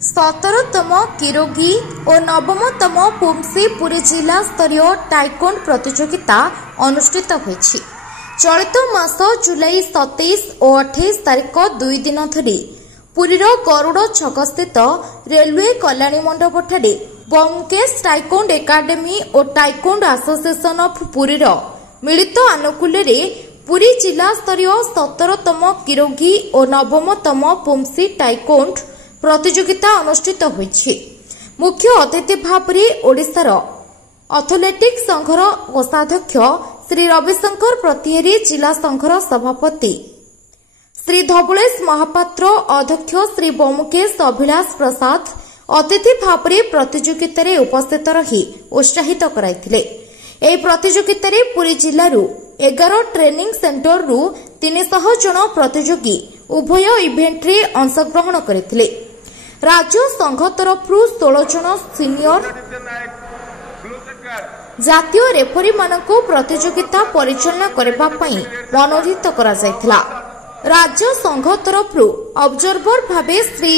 17तम किरोगी और 9तम पुमसी पुरी जिला स्तरीय टाइकोंड प्रतियोगिता अनुष्ठित होईछि। चलित मास जुलाई 27 और 28 तारिख 2 दिन धरी पुरीर गरुड़ छक स्थित रेलवे कल्याणी मंडप ठारे ब्योमकेश टाइकोंड एकाडेमी और टाइकोंड एसोसिएशन ऑफ पुरीर मिलित आनुकूल्य पुरी जिला स्तरीय 17तम किरोगी और 9तम पुमसी टाइकोंड प्रतियोगिता अनुष्ठित होईछि। मुख्य अतिथि भाव में ओडिशार एथलेटिक्स संघर कोषाध्यक्ष श्री रविशंकर प्रतिहरी, जिला संघर सभापति श्री धवलेश महापात्र, अध्यक्ष श्री ब्योमकेश अभिलाष प्रसाद अतिथि भाव में प्रतियोगिता रे उपस्थित रही उत्साहित कराइथिले। एही प्रतियोगिता रे पुरी जिल्लारू 11 ट्रेनिंग सेंटर रु 300 जन प्रतियोगी उभय इवेंट रे अंशग्रहण करथिले। राज्य संघ तरफ 16 जन सीनियर जातीय रेफरी मानकु प्रतियोगिता परिचालना करबा पई मनोनीत करा जायथिला। राज्य संघ तरफ ऑब्जर्वर भावे श्री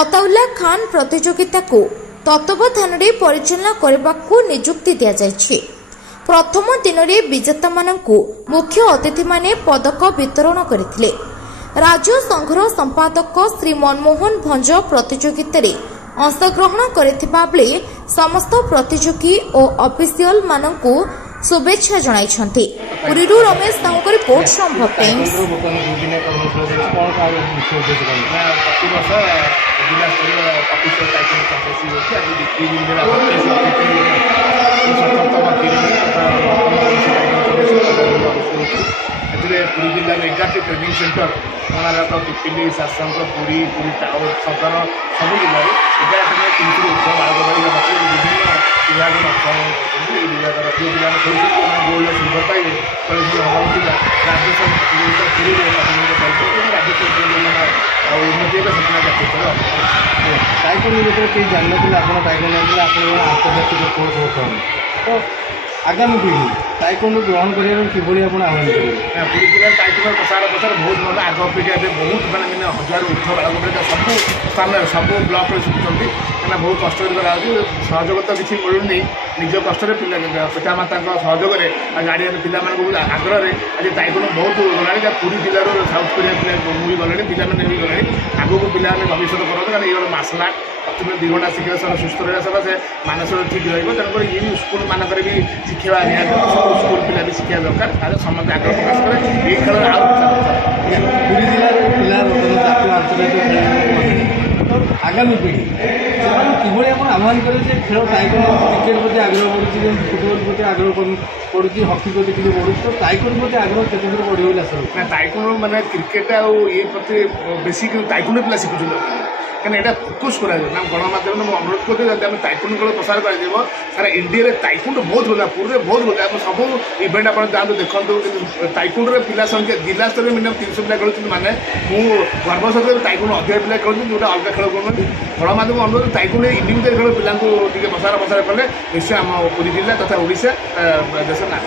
अताउल्ला खान प्रतियोगिता को तत्वावधान रे परिचालना करबा को नियुक्ति दिया जायछि। प्रथम दिन रे विजेता मानकु मुख्य अतिथि माने पदक वितरण करथिले। राज्य संघर संपादक श्री मनमोहन भंज प्रतियोगिता रे अंशग्रहण करथिबा बेले समस्त प्रतियोगी और ऑफिशियल मानकु शुभेच्छा जणाइछन्ति। पुरीरू रमेश साहू रिपोर्ट संभव टाइम्स। पुरी जिले में 11 ट्रेनिंग सेंटर पिपली सासंग पुरी पुरी टाउन सदर सब जिले में 11 में 300 उत्सव आयोजन विभिन्न विभाग विभाग जो जिला गोल्ड सिल्वर पाइबे राज्य प्रतियोगिता पुरी राज्य उन्नति टाइकोंड कहीं जान आप टाइकोंड आंतर्जातिक कोर्स तो आगामी पीढ़ी टाइकोंड ग्रहण करने किभली आह्वान करेंगे। पुरी जिले टाइकोंड प्रसार प्रसार बहुत भल आग अपेक्षा बहुत मैंने हजार उत्सव आयोजन सब स्थान सब ब्लक शिखुंट क्या बहुत कष्ट कराऊँ सहयोग तो किसी मिलूनी निज कष्ट पिता माता सहयोग गाड़ी पिला आग्रह आज टाइकोंड बहुत गला पुरी जिलूर साउथ कोरिया पिला मुझे गले पिला भी गले आगू पिला भविष्य करते ये मार्शल आर्ट प्रथम 2 घंटा शिखा सुस्थ रहा सकाशे मानसिक ठीक रहा ये स्कूल मानक भी शिखा निहत सब स्कूल पिला भी शिखा दरकार समस्त आग्रह प्रकाश करें ये खेल पुरी जिले पिला आगामी पीढ़ी किभली आप आह्वान करें खेल टाइकोंड क्रिकेट प्रति आग्रह बढ़ुच्छी फुटबल प्रति आग्रह बढ़ुच्छी हकी प्रति किसी बढ़ुच्छी तो टाइकोंड प्रति आग्रह केते बढ़ आस टाइकोंड माने क्रिकेट ये प्रति बेसी टाइकोंड पिला शिखुन क्या यहाँ फोकस करा गणमाध्यम में अनुरोध करते टाइकोंड खेल प्रसार कर सारा इंडिया में टाइकोंड बहुत गला पूरे बहुत गला सब इवेंट आप जातु देखो टाइकोंड पिला संख्या जिला स्तर में मिनिमम 300 पिला खेलुं माने गर्व सहित टाइकोंड अधिक पिला खेलुं जो अलग खेल कर गणमाध्यम अनुरोध टाइकोंड इंडिविजुअल खेल पिला प्रसार कले निश्चय आम पुरी जिला तथा ओडिशा देश ना